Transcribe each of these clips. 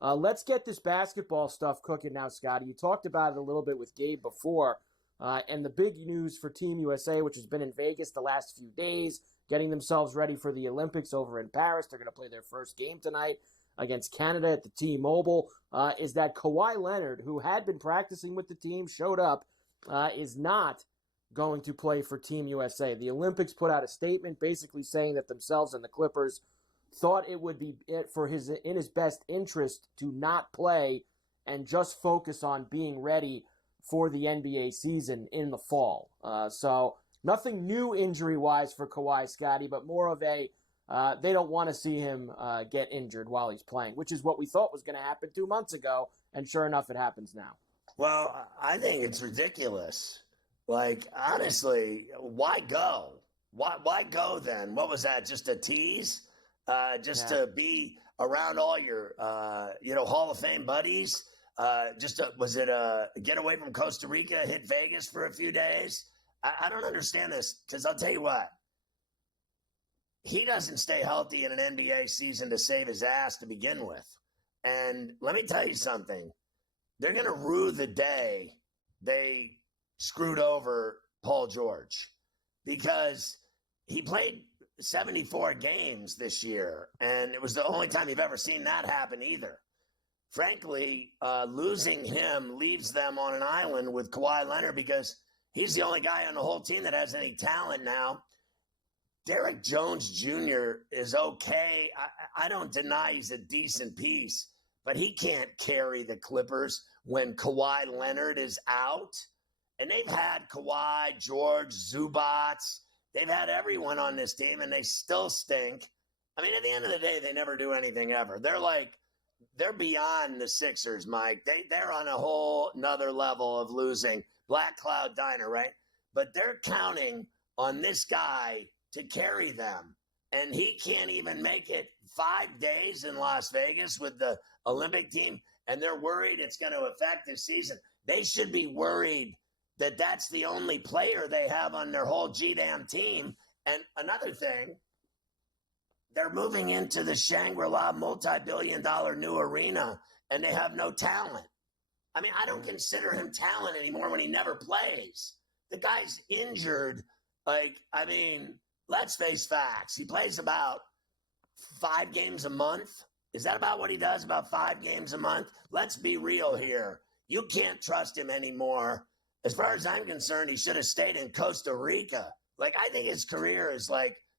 Let's get this basketball stuff cooking now, Scotty. You talked about it a little bit with Gabe before. And the big news for Team USA, which has been in Vegas the last few days, getting themselves ready for the Olympics over in Paris. They're going to play their first game tonight against Canada at the T-Mobile, is that Kawhi Leonard, who had been practicing with the team, showed up, is not going to play for Team USA. The Olympics put out a statement basically saying that themselves and the Clippers thought it would be in his best interest to not play and just focus on being ready for the NBA season in the fall. So nothing new injury-wise for Kawhi, Scotty, but more of a they don't want to see him get injured while he's playing, which is what we thought was going to happen 2 months ago, and sure enough, it happens now. Well, I think it's ridiculous. Like, honestly, why go? Why go then? What was that, just a tease? To be around all your, Hall of Fame buddies? Was it a get away from Costa Rica, hit Vegas for a few days? I don't understand this, because I'll tell you what. He doesn't stay healthy in an NBA season to save his ass to begin with. And let me tell you something. They're going to rue the day they screwed over Paul George, because he played 74 games this year, and it was the only time you've ever seen that happen either. Frankly, losing him leaves them on an island with Kawhi Leonard, because he's the only guy on the whole team that has any talent now. Derrick Jones Jr. is okay. I don't deny he's a decent piece, but he can't carry the Clippers when Kawhi Leonard is out. And they've had Kawhi, George, Zubac. They've had everyone on this team, and they still stink. I mean, at the end of the day, they never do anything ever. They're beyond the Sixers, Mike. They're on a whole nother level of losing. Black Cloud Diner, right? But they're counting on this guy to carry them. And he can't even make it 5 days in Las Vegas with the Olympic team, and they're worried it's going to affect the season. They should be worried that that's the only player they have on their whole G-damn team. And another thing, they're moving into the Shangri-La multi-billion-dollar new arena, and they have no talent. I mean, I don't consider him talent anymore when he never plays. The guy's injured. Let's face facts. He plays about 5 games a month. Is that about what he does, about 5 games a month? Let's be real here. You can't trust him anymore. As far as I'm concerned, he should have stayed in Costa Rica. I think his career is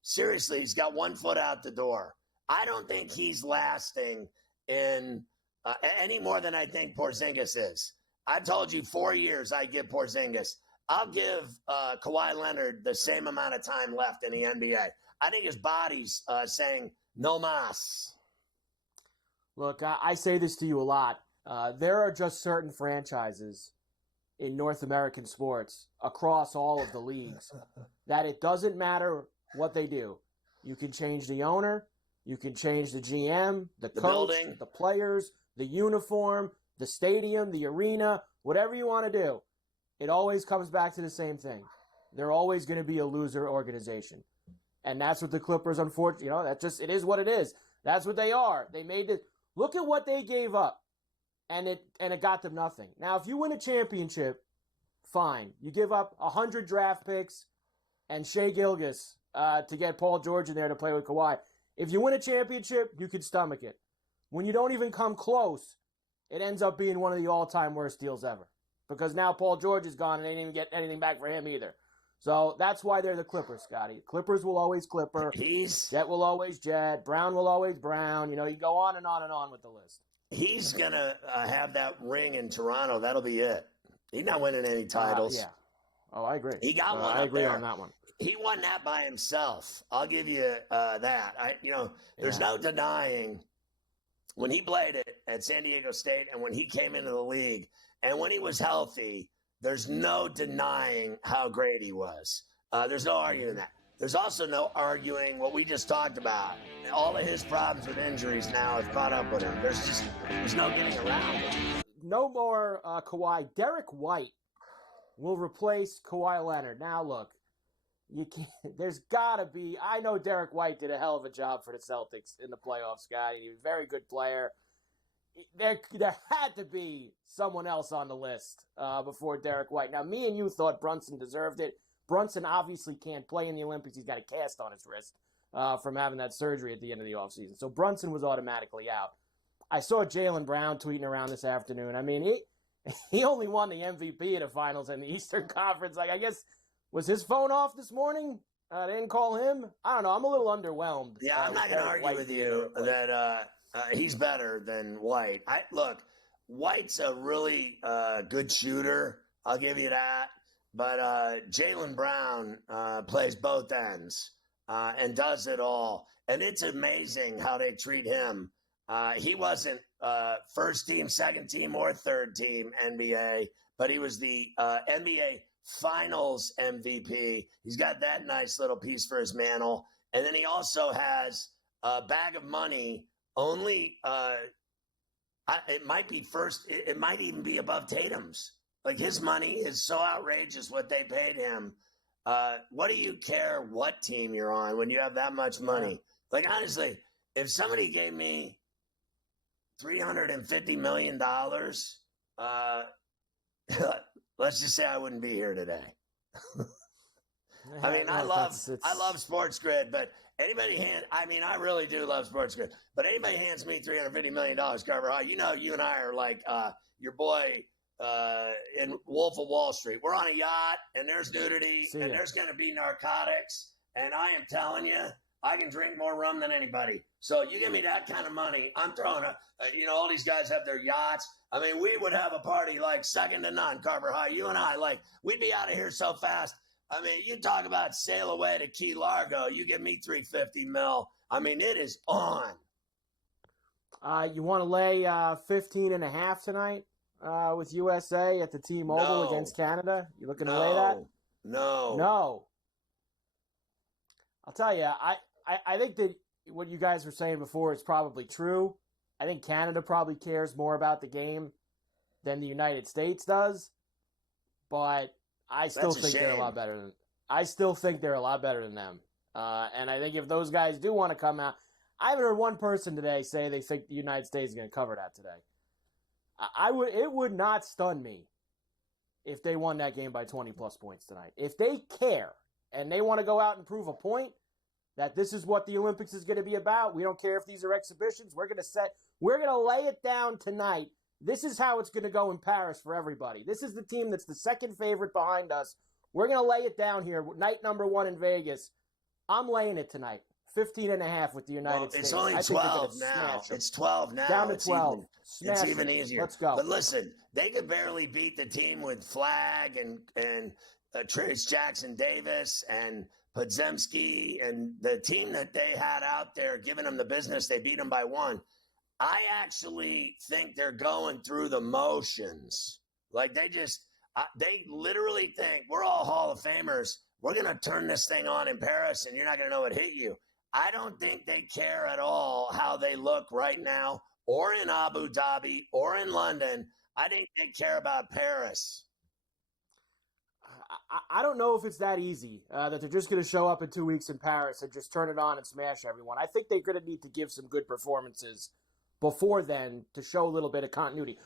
seriously, he's got 1 foot out the door. I don't think he's lasting in any more than I think Porzingis is. I told you 4 years I give Porzingis. I'll give Kawhi Leonard the same amount of time left in the NBA. I think his body's saying no mas. Look, I say this to you a lot. There are just certain franchises in North American sports across all of the leagues that it doesn't matter what they do. You can change the owner, you can change the GM, the coach, building, the players, the uniform, the stadium, the arena, whatever you want to do. It always comes back to the same thing. They're always going to be a loser organization. And that's what the Clippers, unfortunately, it is what it is. That's what they are. They made it. Look at what they gave up, and it got them nothing. Now, if you win a championship, fine. You give up 100 draft picks and Shea Gilgeous to get Paul George in there to play with Kawhi. If you win a championship, you can stomach it. When you don't even come close, it ends up being one of the all-time worst deals ever. Because now Paul George is gone and they didn't even get anything back for him either. So that's why they're the Clippers, Scotty. Clippers will always Clipper. Jet will always Jet. Brown will always Brown. You go on and on and on with the list. He's going to have that ring in Toronto. That'll be it. He's not winning any titles. Yeah. Oh, I agree. He got one. I agree on that one. He won that by himself. I'll give you that. There's no denying when he played at San Diego State and when he came into the league and when he was healthy, there's no denying how great he was. There's no arguing that. There's also no arguing what we just talked about. All of his problems with injuries now have caught up with him. There's no getting around it. No more Kawhi. Derrick White will replace Kawhi Leonard. Now, look, there's got to be. I know Derrick White did a hell of a job for the Celtics in the playoffs, guy. He was a very good player. there had to be someone else on the list before Derrick White. Now, me and you thought Brunson deserved it. Brunson obviously can't play in the Olympics. He's got a cast on his wrist from having that surgery at the end of the offseason. So Brunson was automatically out. I saw Jalen Brown tweeting around this afternoon. I mean, he only won the MVP of the finals in the Eastern Conference. Like, I guess, was his phone off this morning? They didn't call him? I don't know. I'm a little underwhelmed. Yeah, I'm not going to argue with you that he's better than White. Look, White's a really good shooter. I'll give you that. But Jalen Brown plays both ends and does it all. And it's amazing how they treat him. He wasn't first team, second team, or third team NBA, but he was the NBA Finals MVP. He's got that nice little piece for his mantle. And then he also has a bag of money. Only it might be first. It might even be above Tatum's. Like, his money is so outrageous what they paid him. What do you care what team you're on when you have that much money? Like, honestly, if somebody gave me $350 million, let's just say I wouldn't be here today. I mean, I love SportsGrid, but I really do love SportsGrid. But anybody hands me $350 million, Carver High, you know, you and I are like your boy in Wolf of Wall Street. We're on a yacht, and there's nudity, and there's going to be narcotics, and I am telling you, I can drink more rum than anybody. So you give me that kind of money, I'm throwing all these guys have their yachts. I mean, we would have a party like second to none, Carver High. You and I, like, we'd be out of here so fast. I mean, you talk about sail away to Key Largo. You give me $350 million. I mean, it is on. You want to lay 15.5 tonight with USA at the T-Mobile against Canada? You looking to lay that? No. I'll tell you, I think that what you guys were saying before is probably true. I think Canada probably cares more about the game than the United States does, but I still think they're a lot better than. I still think they're a lot better than them, and I think if those guys do want to come out, I haven't heard one person today say they think the United States is going to cover that today. It would not stun me if they won that game by 20 plus points tonight. If they care and they want to go out and prove a point that this is what the Olympics is going to be about, we don't care if these are exhibitions. We're going to lay it down tonight. This is how it's going to go in Paris for everybody. This is the team that's the second favorite behind us. We're going to lay it down here. Night number 1 in Vegas. I'm laying it tonight. 15.5 with the United States. It's only 12 now. It's 12 now. Down to 12. It's even easier. Let's go. But listen, they could barely beat the team with Flag and Trace Jackson Davis and Podziemski and the team that they had out there giving them the business. They beat them by 1. I actually think they're going through the motions. Like, they literally think we're all Hall of Famers. We're going to turn this thing on in Paris and you're not going to know what hit you. I don't think they care at all how they look right now or in Abu Dhabi or in London. I think they care about Paris. I don't know if it's that easy, that they're just going to show up in 2 weeks in Paris and just turn it on and smash everyone. I think they're going to need to give some good performances before then to show a little bit of continuity.